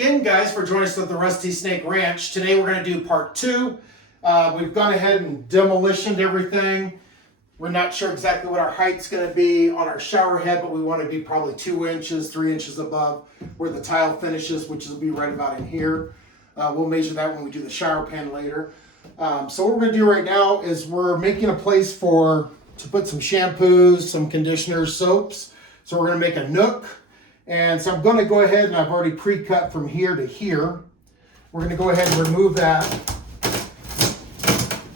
again, guys, for joining us at the Rusty Snake Ranch. Today we're going to do part 2. We've gone ahead and demolitioned everything. We're not sure exactly what our height's going to be on our shower head, but we want to be probably 2 inches, 3 inches above where the tile finishes, which will be right about in here. We'll measure that when we do the shower pan later. So what we're going to do right now is we're making a place to put some shampoos, some conditioners, soaps. So we're going to make a nook. And so I'm going to go ahead, and I've already pre-cut from here to here. We're going to go ahead and remove that.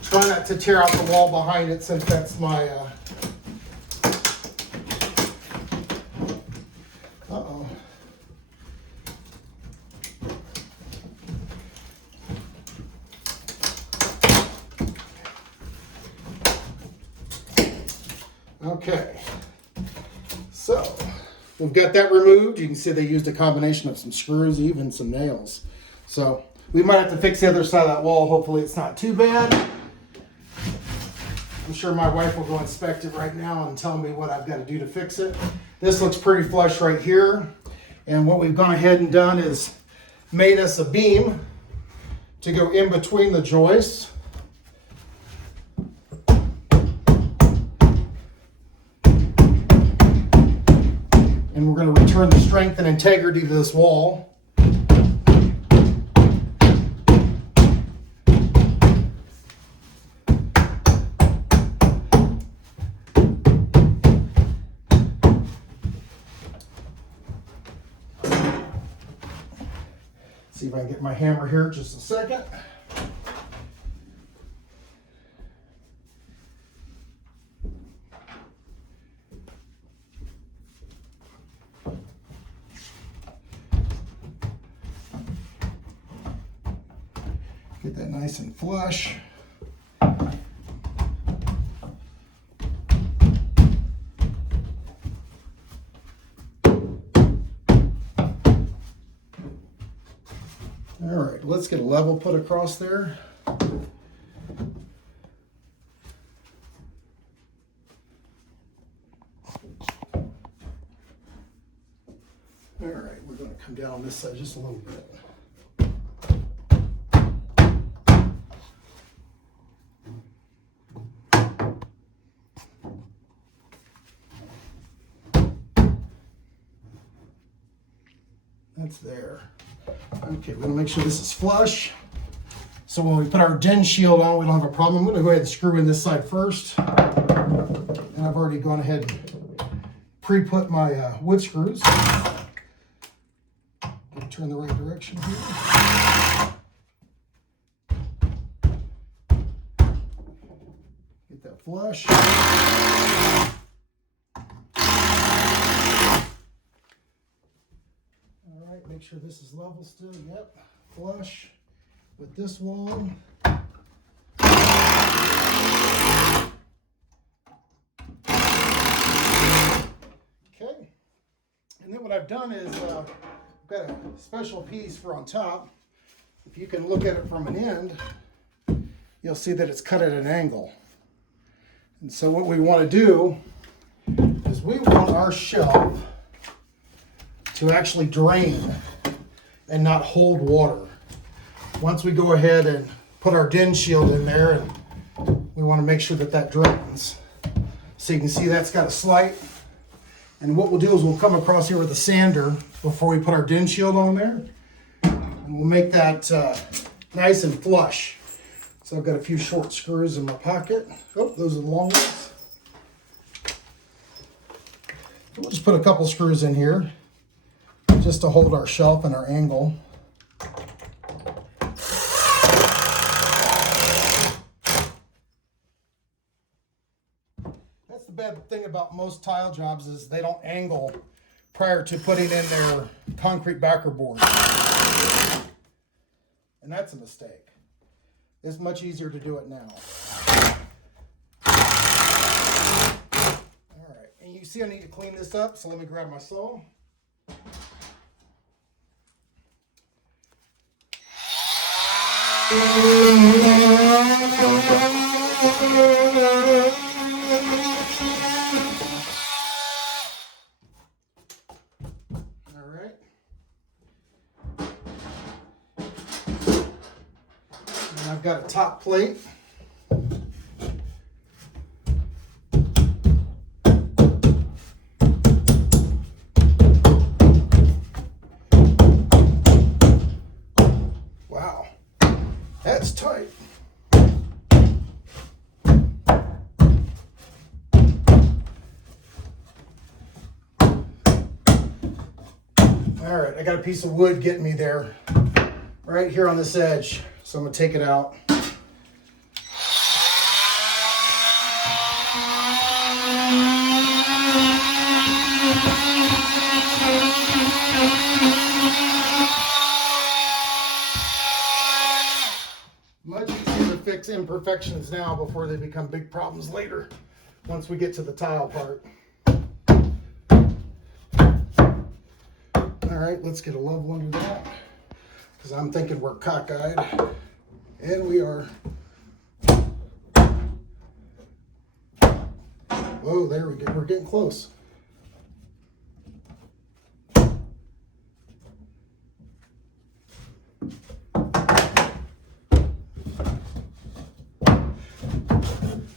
Try not to tear out the wall behind it, since that's my uh-oh. Okay, so we've got that removed. You can see they used a combination of some screws, even some nails. So we might have to fix the other side of that wall. Hopefully it's not too bad. I'm sure my wife will go inspect it right now and tell me what I've got to do to fix it. This looks pretty flush right here. And what we've gone ahead and done is made us a beam to go in between the joists. And we're going to return the strength and integrity to this wall. See if I can get my hammer here just a second. Get that nice and flush. All right, let's get a level put across there. All right, we're going to come down this side just a little bit. That's there. Okay, we're going to make sure this is flush. So when we put our den shield on, we don't have a problem. I'm going to go ahead and screw in this side first. And I've already gone ahead and pre-put my wood screws. Turn the right direction here. Get that flush. All right, make sure this is level still. Yep, flush with this wall. Okay, and then what I've done is I've got a special piece for on top. If you can look at it from an end, you'll see that it's cut at an angle. And so what we want to do is we want our shelf to actually drain and not hold water. Once we go ahead and put our den shield in there, and we want to make sure that that drains. So you can see that's got a slight. And what we'll do is we'll come across here with a sander before we put our den shield on there. And we'll make that nice and flush. So I've got a few short screws in my pocket. Oh, those are the long ones. We'll just put a couple screws in here just to hold our shelf and our angle. That's the bad thing about most tile jobs, is they don't angle prior to putting in their concrete backer board. And that's a mistake. It's much easier to do it now. All right, and you see I need to clean this up, so let me grab my saw. got a top plate. Wow, that's tight. All right, I got a piece of wood getting me there right here on this edge. So I'm gonna take it out. Much easier to fix imperfections now before they become big problems later, once we get to the tile part. All right, let's get a level under that, because I'm thinking we're cockeyed, and we are. Whoa, there we go. We're getting close.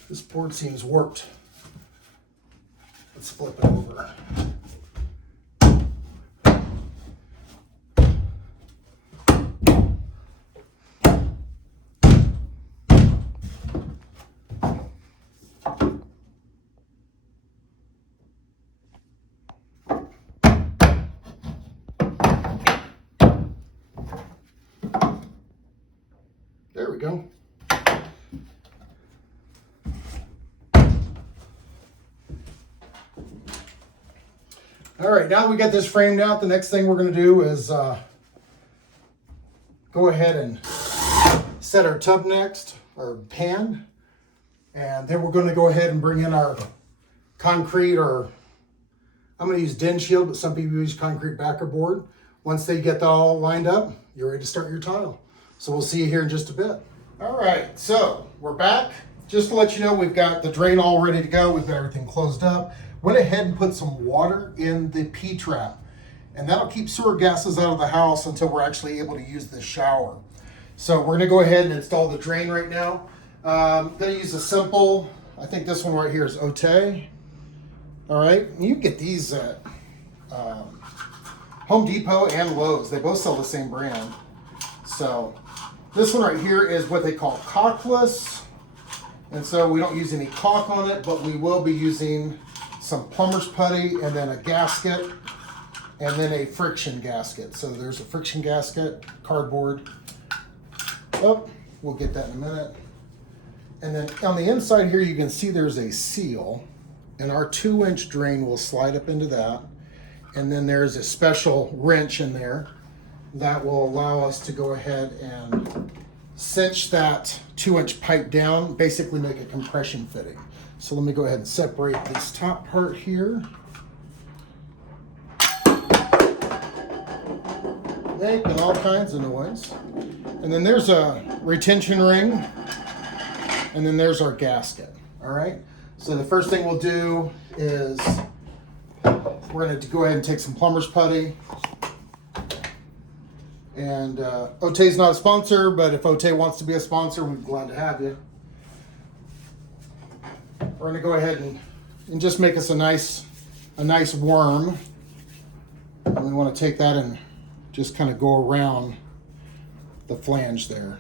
This board seems warped. Let's flip it over. There we go. All right, now we got this framed out, the next thing we're going to do is go ahead and set our tub next, our pan, and then we're going to go ahead and bring in our concrete, or I'm going to use Den Shield, but some people use concrete backer board. Once they get that all lined up, you're ready to start your tile. So we'll see you here in just a bit. All right, so we're back. Just to let you know, we've got the drain all ready to go. We've got everything closed up. Went ahead and put some water in the P-trap, and that'll keep sewer gases out of the house until we're actually able to use the shower. So we're gonna go ahead and install the drain right now. I'm gonna use a simple, I think this one right here is Ote. All right, you can get these at Home Depot and Lowe's. They both sell the same brand. So this one right here is what they call caulkless. And so we don't use any caulk on it, but we will be using some plumber's putty and then a gasket and then a friction gasket. So there's a friction gasket, cardboard. Oh, we'll get that in a minute. And then on the inside here, you can see there's a seal, and our 2-inch drain will slide up into that. And then there's a special wrench in there that will allow us to go ahead and cinch that 2-inch pipe down, basically make a compression fitting. So let me go ahead and separate this top part here. Making all kinds of noise. And then there's a retention ring, and then there's our gasket. All right, so the first thing we'll do is we're going to go ahead and take some plumber's putty. And Ote's not a sponsor, but if Ote wants to be a sponsor, we're glad to have you. We're gonna go ahead and just make us a nice worm. And we want to take that and just kind of go around the flange there.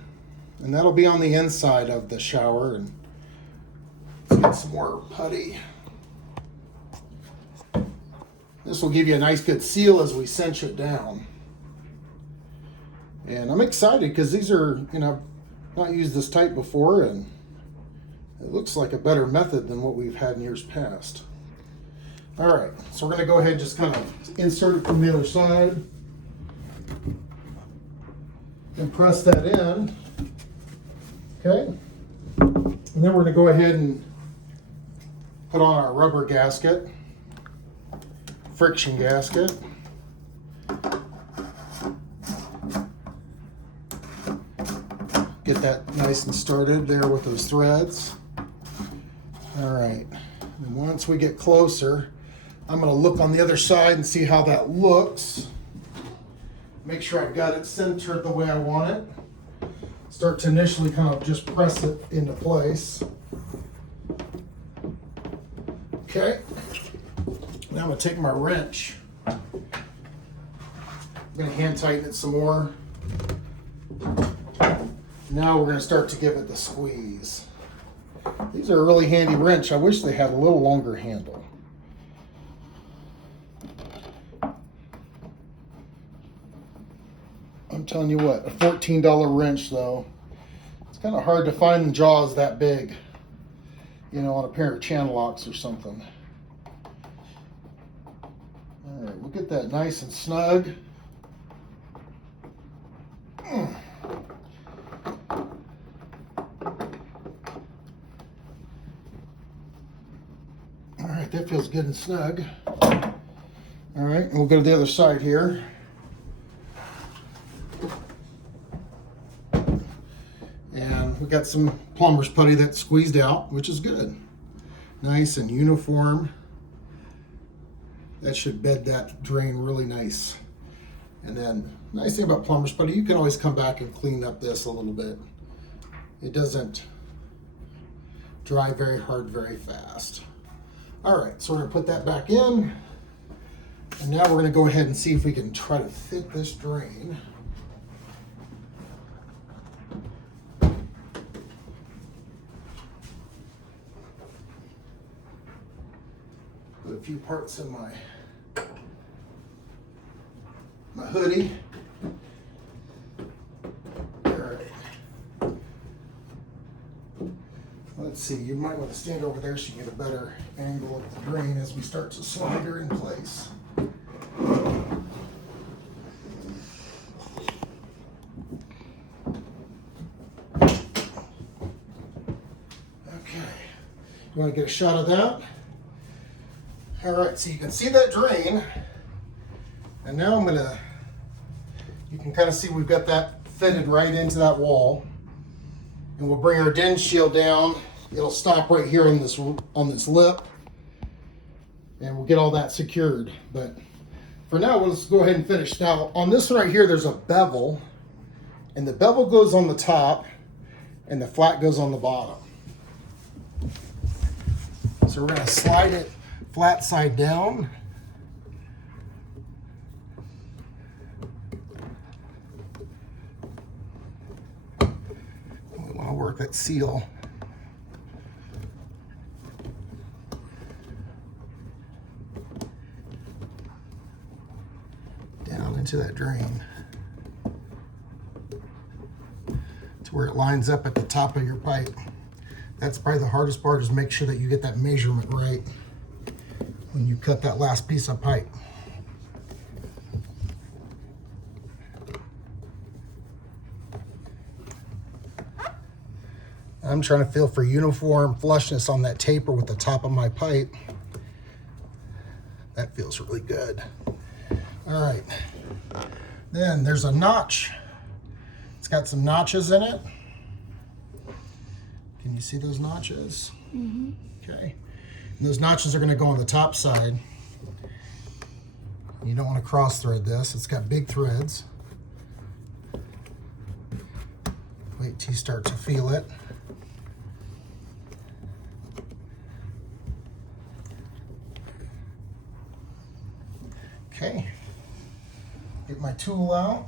And that'll be on the inside of the shower. And let's get some more putty. This will give you a nice good seal as we cinch it down. And I'm excited because these are, I've not used this type before, and it looks like a better method than what we've had in years past. All right, so we're gonna go ahead and just kind of insert it from the other side and press that in, okay? And then we're gonna go ahead and put on our rubber gasket, friction gasket. Get that nice and started there with those threads. All right, and once we get closer, I'm gonna look on the other side and see how that looks. Make sure I've got it centered the way I want it. start to initially kind of just press it into place. Okay, now I'm going to take my wrench. I'm going to hand tighten it some more. Now we're going to start to give it the squeeze. These are a really handy wrench. I wish they had a little longer handle. I'm telling you what, a $14 wrench though. It's kind of hard to find jaws that big, you know, on a pair of channel locks or something. All right, we'll get that nice and snug. All right, that feels good and snug. All right, and we'll go to the other side here. And we got some plumber's putty that squeezed out, which is good. Nice and uniform. That should bed that drain really nice. And then, nice thing about plumber's putty, you can always come back and clean up this a little bit. It doesn't dry very hard very fast. All right, so we're gonna put that back in. And now we're gonna go ahead and see if we can try to fit this drain. Put a few parts in my hoodie. All right. Let's see, you might want to stand over there so you get a better angle of the drain as we start to slide her in place. Okay, you want to get a shot of that? All right, so you can see that drain. And now you can kind of see we've got that fitted right into that wall. And we'll bring our den shield down. It'll stop right here on this lip. And we'll get all that secured. But for now, let's go ahead and finish. Now, on this one right here, there's a bevel. And the bevel goes on the top, and the flat goes on the bottom. So we're going to slide it flat side down. We want to work that seal. Down into that drain. To where it lines up at the top of your pipe. That's probably the hardest part, is make sure that you get that measurement right when you cut that last piece of pipe. I'm trying to feel for uniform flushness on that taper with the top of my pipe. That feels really good. All right, then there's a notch. It's got some notches in it. Can you see those notches? Mm-hmm. Okay. And those notches are going to go on the top side. You don't want to cross thread this. It's got big threads. Wait till you start to feel it. Okay. Get my tool out.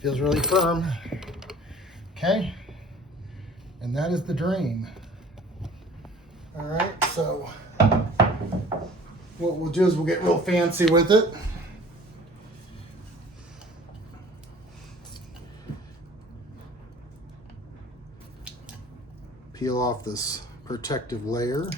Feels really firm. Okay, and that is the drain. All right, so what we'll do is we'll get real fancy with it. Peel off this protective layer.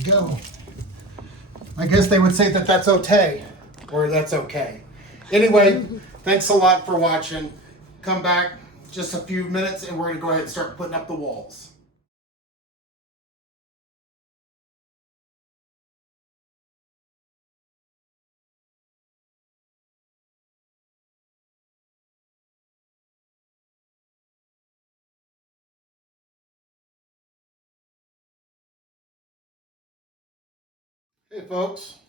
you go. I guess they would say that that's okay, or that's okay. Anyway, thanks a lot for watching. Come back just a few minutes and we're going to go ahead and start putting up the walls. Hey folks,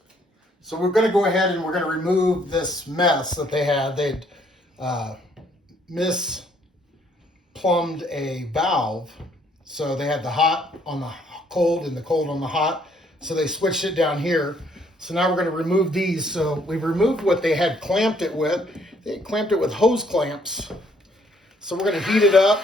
so we're going to go ahead and we're going to remove this mess that they had. They'd misplumbed a valve, so they had the hot on the cold and the cold on the hot, so they switched it down here. So now we're going to remove these. So we've removed what they had clamped it with. They had clamped it with hose clamps. So we're going to heat it up.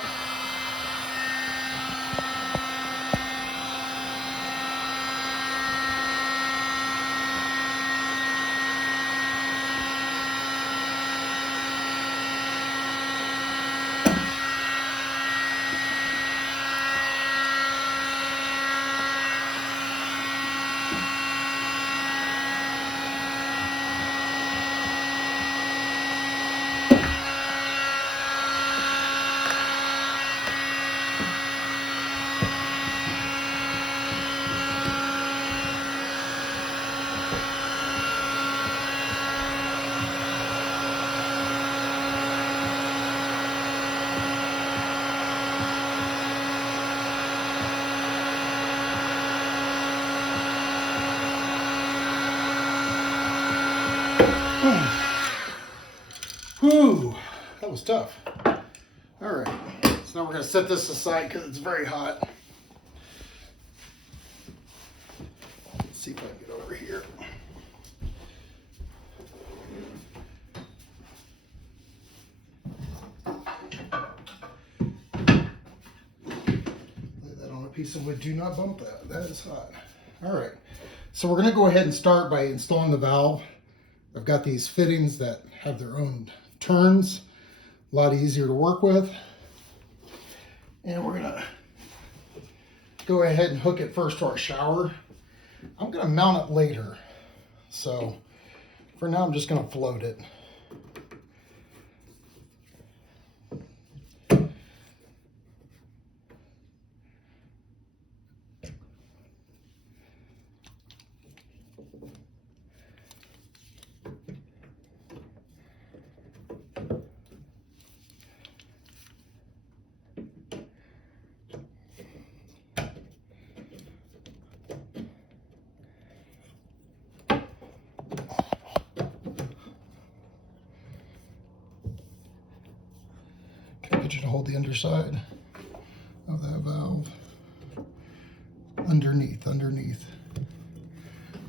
Whew, that was tough. All right, so now we're going to set this aside because it's very hot. Let's see if I can get over here. Lay that on a piece of wood. Do not bump that. That is hot. All right, so we're going to go ahead and start by installing the valve. I've got these fittings that have their own turns, a lot easier to work with. And we're gonna go ahead and hook it first to our shower. I'm gonna mount it later. So for now, I'm just gonna float it. Get you to hold the underside of that valve. Underneath.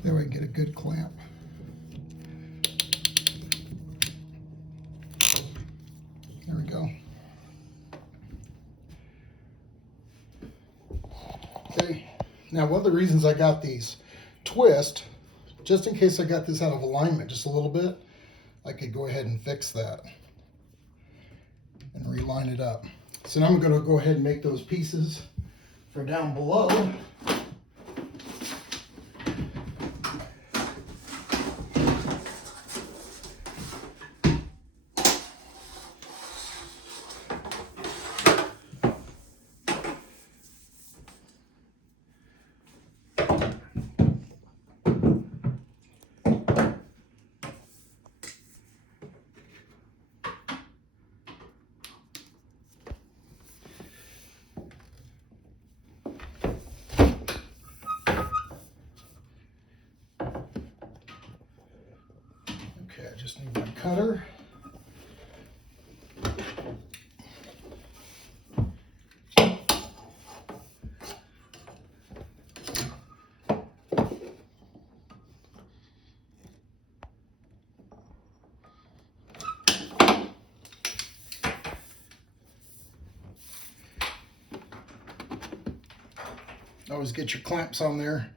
There we get a good clamp. There we go. Okay, now one of the reasons I got these twist, just in case I got this out of alignment just a little bit, I could go ahead and fix that and reline it up. So now I'm going to go ahead and make those pieces for down below. Okay, I just need my cutter. Always get your clamps on there.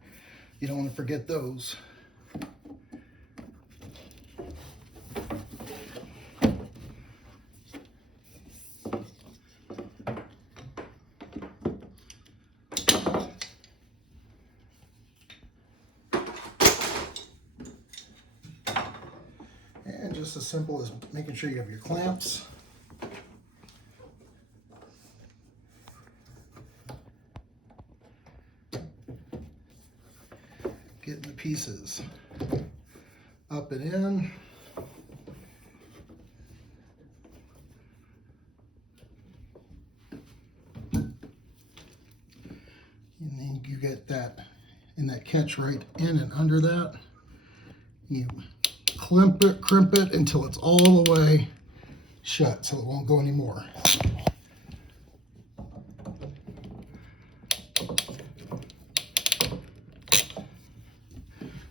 You don't want to forget those. just as simple as making sure you have your clamps. Getting the pieces up and in. And then you get that in that catch right in and under that. You crimp it until it's all the way shut so it won't go anymore.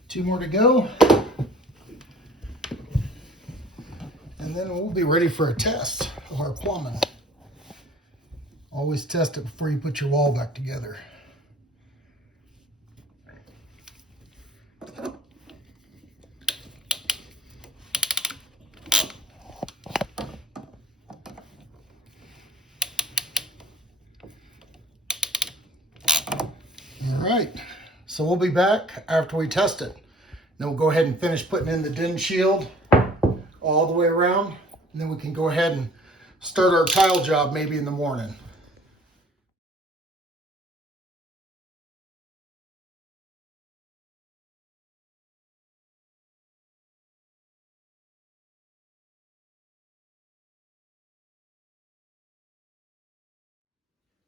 Two more to go. And then we'll be ready for a test of our plumbing. Always test it before you put your wall back together. All right, so we'll be back after we test it. Then we'll go ahead and finish putting in the din shield all the way around, and then we can go ahead and start our tile job maybe in the morning.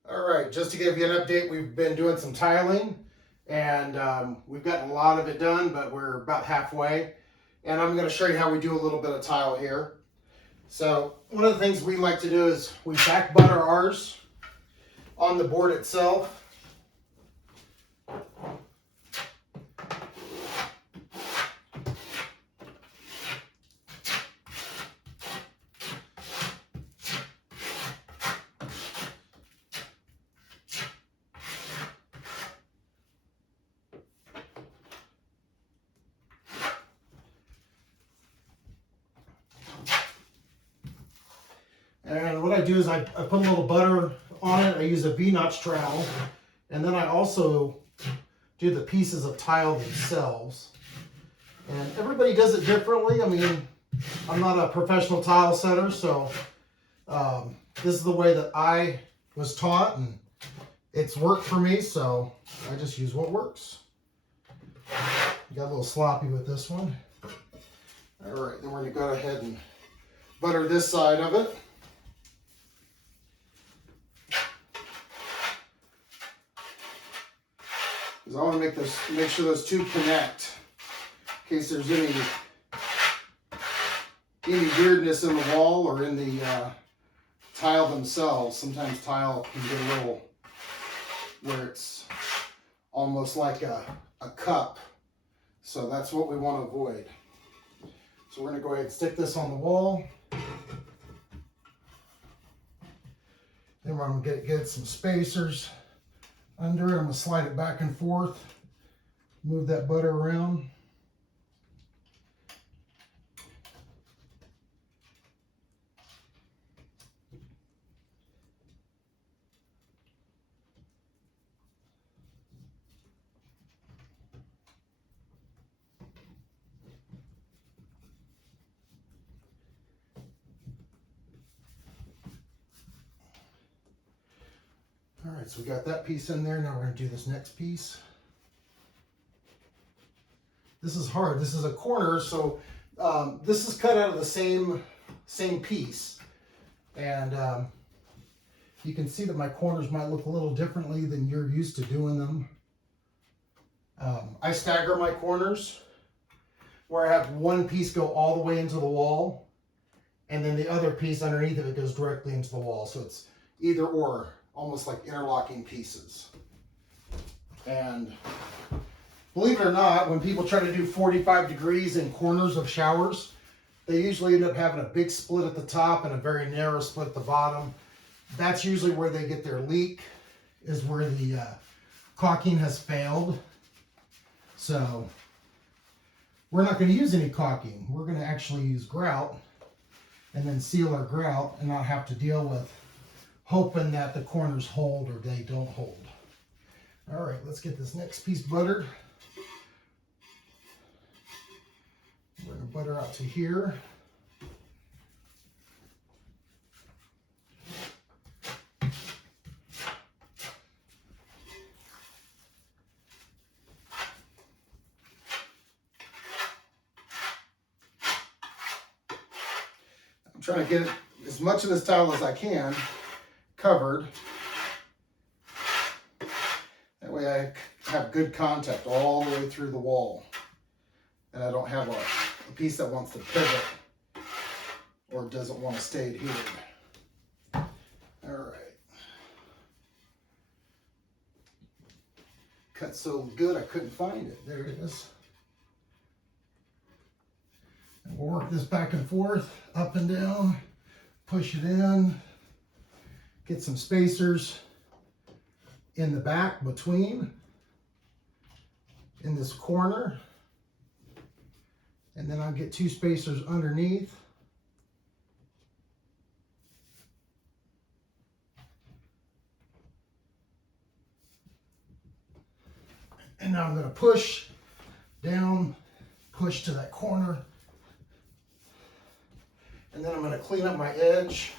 All right, just to give you an update, we've been doing some tiling, and we've gotten a lot of it done, but we're about halfway. And I'm going to show you how we do a little bit of tile here. So one of the things we like to do is we back butter ours on the board itself. And what I do is I put a little butter on it. I use a V-notch trowel. And then I also do the pieces of tile themselves. And everybody does it differently. I mean, I'm not a professional tile setter, so this is the way that I was taught, and it's worked for me, so I just use what works. Got a little sloppy with this one. All right, then we're going to go ahead and butter this side of it. Because I want to make sure those two connect in case there's any weirdness in the wall or in the tile themselves. Sometimes tile can get a little where it's almost like a cup. So that's what we want to avoid. So we're going to go ahead and stick this on the wall. Then we're going to get some spacers under it. I'm going to slide it back and forth, move that butter around. All right, so we got that piece in there. Now we're going to do this next piece. This is hard. This is a corner, so this is cut out of the same piece. And you can see that my corners might look a little differently than you're used to doing them. I stagger my corners where I have one piece go all the way into the wall, and then the other piece underneath of it goes directly into the wall. So it's either or, almost like interlocking pieces. And believe it or not, when people try to do 45 degrees in corners of showers, they usually end up having a big split at the top and a very narrow split at the bottom. That's usually where they get their leak, is where the caulking has failed. So we're not going to use any caulking. We're going to actually use grout and then seal our grout and not have to deal with hoping that the corners hold or they don't hold. All right, let's get this next piece buttered. We're going to butter out to here. trying to get as much of this tile as I can covered. That way I have good contact all the way through the wall. And I don't have a piece that wants to pivot or doesn't want to stay adhered. All right. Cut so good I couldn't find it. There it is. And we'll work this back and forth, up and down, push it in, get some spacers in the back between, in this corner, and then I'll get 2 spacers underneath. And now I'm going to push down, push to that corner. And then I'm going to clean up my edge.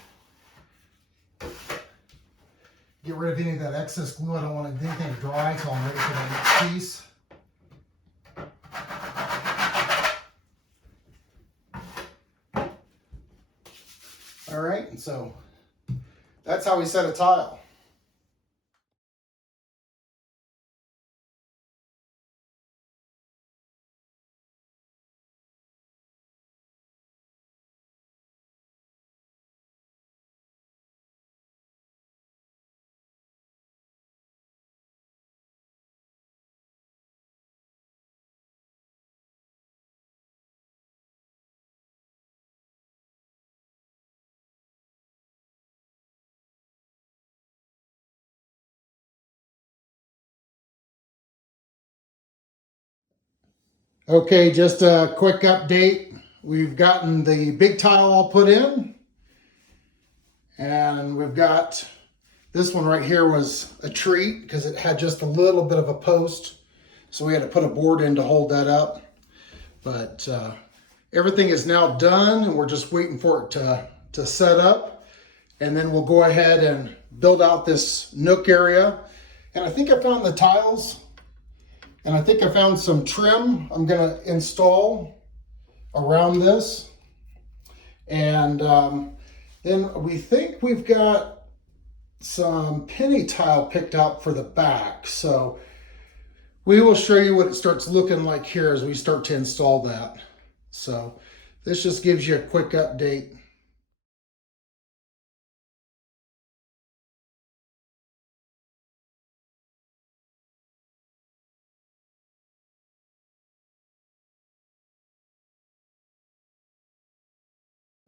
Get rid of any of that excess glue. I don't want anything dry until I'm ready for that next piece. All right, and so that's how we set a tile. Okay, just a quick update. We've gotten the big tile all put in, and we've got this one right here was a treat because it had just a little bit of a post, so we had to put a board in to hold that up. But everything is now done, and we're just waiting for it to set up, and then we'll go ahead and build out this nook area. And I think I found the tiles. And I think I found some trim I'm going to install around this. And then we think we've got some penny tile picked out for the back. So we will show you what it starts looking like here as we start to install that. So this just gives you a quick update.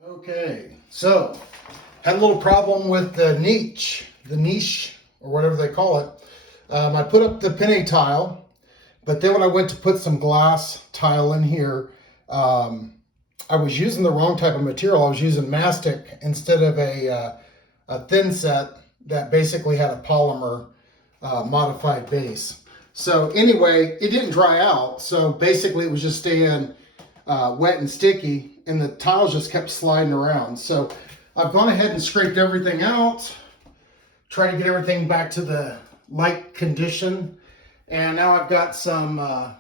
Okay, so had a little problem with the niche, or whatever they call it. I put up the penny tile, but then when I went to put some glass tile in here, I was using the wrong type of material. I was using mastic instead of a thin set that basically had a polymer modified base. So anyway, it didn't dry out. So basically it was just staying wet and sticky, and the tiles just kept sliding around. So I've gone ahead and scraped everything out, tried to get everything back to the like condition. And now I've got some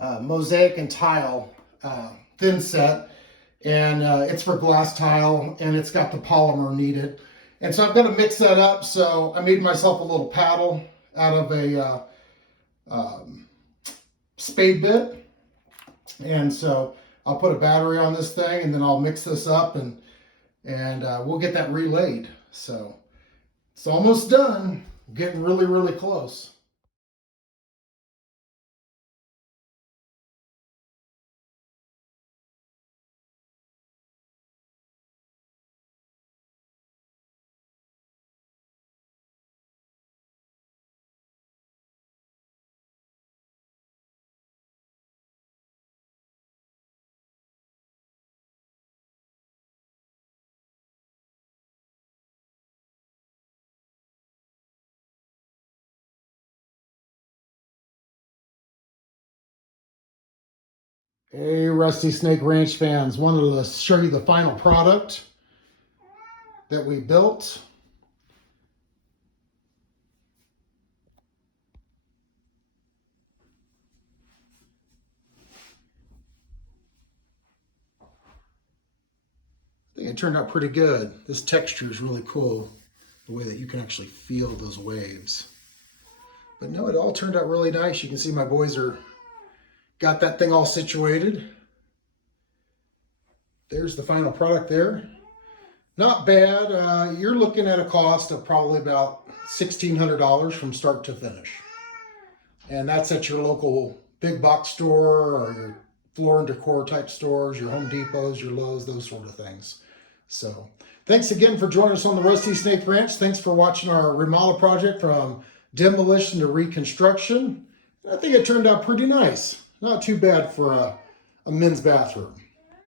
mosaic and tile thin set, and it's for glass tile, and it's got the polymer needed. And so I'm going to mix that up. So I made myself a little paddle out of a spade bit. And so I'll put a battery on this thing, and then I'll mix this up, and we'll get that relayed. So it's almost done. Getting really, really close. Hey, Rusty Snake Ranch fans, wanted to show you the final product that we built. I think it turned out pretty good. This texture is really cool, the way that you can actually feel those waves. But no, it all turned out really nice. You can see my boys got that thing all situated. There's the final product there. Not bad. You're looking at a cost of probably about $1,600 from start to finish. And that's at your local big box store or your floor and decor type stores, your Home Depots, your Lowe's, those sort of things. So thanks again for joining us on the Rusty Snake Ranch. Thanks for watching our remodel project from demolition to reconstruction. I think it turned out pretty nice. Not too bad for a men's bathroom.